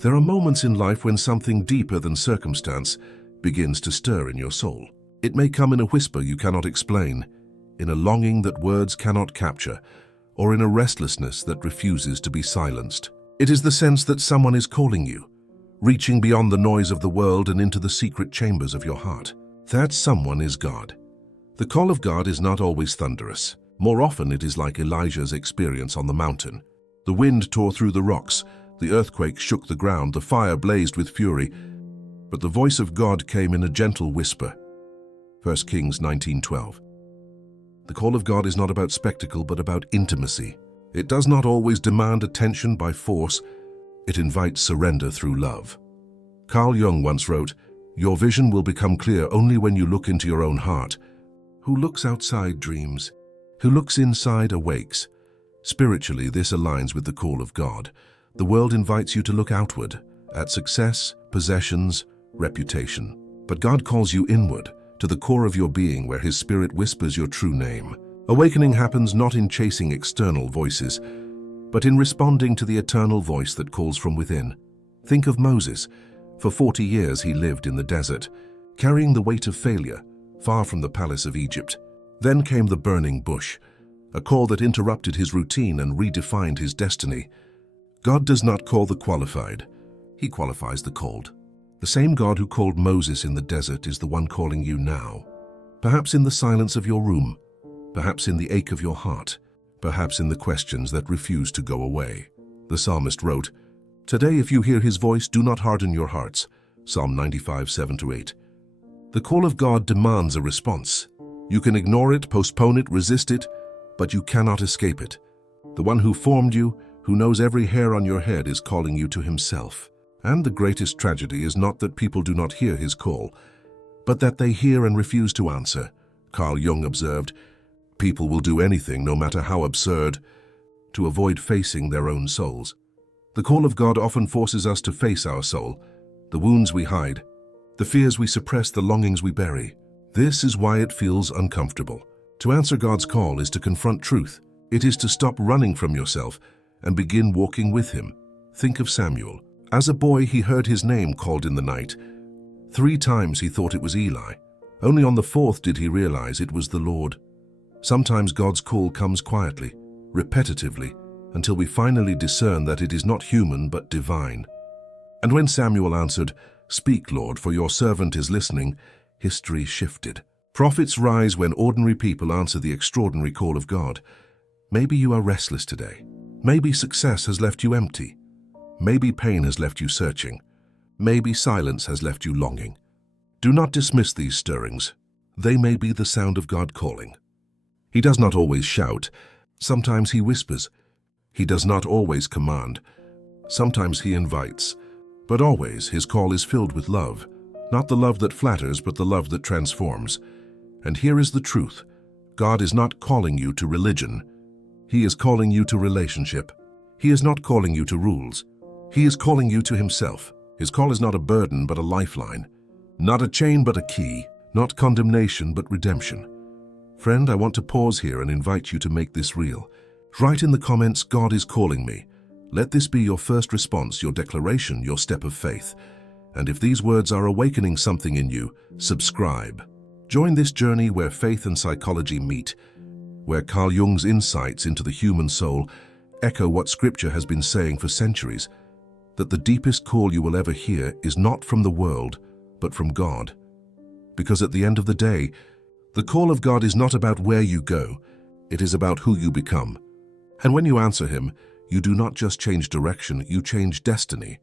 There are moments in life when something deeper than circumstance begins to stir in your soul. It may come in a whisper you cannot explain, in a longing that words cannot capture, or in a restlessness that refuses to be silenced. It is the sense that someone is calling you, reaching beyond the noise of the world and into the secret chambers of your heart. That someone is God. The call of God is not always thunderous. More often it is like Elijah's experience on the mountain. The wind tore through the rocks, the earthquake shook the ground, the fire blazed with fury, but the voice of God came in a gentle whisper. 1 Kings 19:12. The call of God is not about spectacle, but about intimacy. It does not always demand attention by force. It invites surrender through love. Carl Jung once wrote, "Your vision will become clear only when you look into your own heart. Who looks outside dreams. Who looks inside awakes." Spiritually, this aligns with the call of God. The world invites you to look outward, at success, possessions, reputation. But God calls you inward, to the core of your being where His Spirit whispers your true name. Awakening happens not in chasing external voices, but in responding to the eternal voice that calls from within. Think of Moses. For 40 years he lived in the desert, carrying the weight of failure, far from the palace of Egypt. Then came the burning bush, a call that interrupted his routine and redefined his destiny. God does not call the qualified. He qualifies the called. The same God who called Moses in the desert is the one calling you now. Perhaps in the silence of your room, perhaps in the ache of your heart, perhaps in the questions that refuse to go away. The psalmist wrote, "Today if you hear His voice, do not harden your hearts." Psalm 95, 7-8. The call of God demands a response. You can ignore it, postpone it, resist it, but you cannot escape it. The one who formed you, who knows every hair on your head, is calling you to Himself. And the greatest tragedy is not that people do not hear His call, but that they hear and refuse to answer. Carl Jung observed, "People will do anything, no matter how absurd, to avoid facing their own souls." The call of God often forces us to face our soul, the wounds we hide, the fears we suppress, the longings we bury. This is why it feels uncomfortable. To answer God's call is to confront truth. It is to stop running from yourself and begin walking with Him. Think of Samuel. As a boy, he heard his name called in the night. 3 times he thought it was Eli. Only on the 4th did he realize it was the Lord. Sometimes God's call comes quietly, repetitively, until we finally discern that it is not human but divine. And when Samuel answered, "Speak, Lord, for your servant is listening," history shifted. Prophets rise when ordinary people answer the extraordinary call of God. Maybe you are restless today. Maybe success has left you empty. Maybe pain has left you searching. Maybe silence has left you longing. Do not dismiss these stirrings. They may be the sound of God calling. He does not always shout. Sometimes He whispers. He does not always command. Sometimes He invites. But always His call is filled with love. Not the love that flatters, but the love that transforms. And here is the truth. God is not calling you to religion. He is calling you to relationship. He is not calling you to rules. He is calling you to Himself. His call is not a burden, but a lifeline. Not a chain, but a key. Not condemnation, but redemption. Friend, I want to pause here and invite you to make this real. Write in the comments, "God is calling me." Let this be your first response, your declaration, your step of faith. And if these words are awakening something in you, subscribe. Join this journey where faith and psychology meet, where Carl Jung's insights into the human soul echo what Scripture has been saying for centuries, that the deepest call you will ever hear is not from the world, but from God. Because at the end of the day, the call of God is not about where you go, it is about who you become. And when you answer Him, you do not just change direction, you change destiny.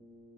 you.